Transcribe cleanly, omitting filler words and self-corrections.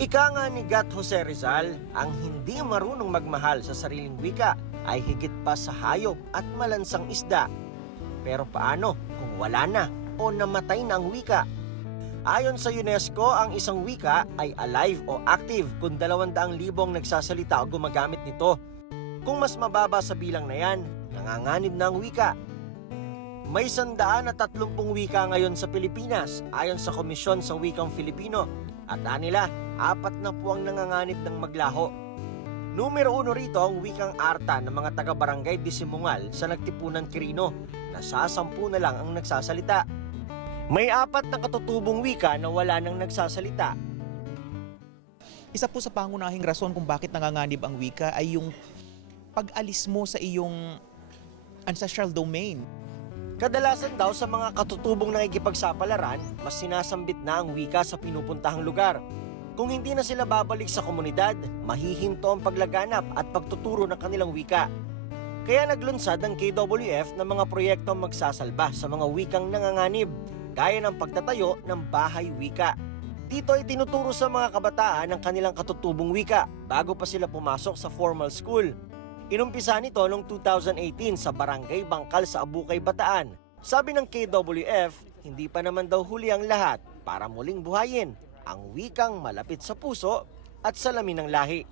Ika nga ni Gat Jose Rizal, ang hindi marunong magmahal sa sariling wika ay higit pa sa hayop at malansang isda. Pero paano kung wala na o namatay na ang wika? Ayon sa UNESCO, ang isang wika ay alive o active kung 200,000 nagsasalita o gumagamit nito. Kung mas mababa sa bilang na yan, nanganganib na ang wika. May 130 wika ngayon sa Pilipinas ayon sa Komisyon sa Wikang Filipino at anila, 4 na po ang nanganganib ng maglaho. Numero 1 rito ang wikang Arta ng mga taga-barangay Disimungal sa Nagtipunan Quirino na sa 10 na lang ang nagsasalita. May 4 na katutubong wika na wala nang nagsasalita. Isa po sa pangunahing rason kung bakit nanganganib ang wika ay yung pag-alis mo sa iyong ancestral domain. Kadalasan daw sa mga katutubong nakikipagsapalaran, mas sinasambit na ang wika sa pinupuntahang lugar. Kung hindi na sila babalik sa komunidad, mahihinto ang paglaganap at pagtuturo ng kanilang wika. Kaya naglunsad ang KWF ng mga proyektong magsasalba sa mga wikang nanganganib, gaya ng pagtatayo ng bahay wika. Dito ay tinuturo sa mga kabataan ang kanilang katutubong wika bago pa sila pumasok sa formal school. Inumpisa nito noong 2018 sa Barangay Bangkal sa Abukay, Bataan. Sabi ng KWF, hindi pa naman daw huli ang lahat para muling buhayin ang wikang malapit sa puso at salamin ng lahi.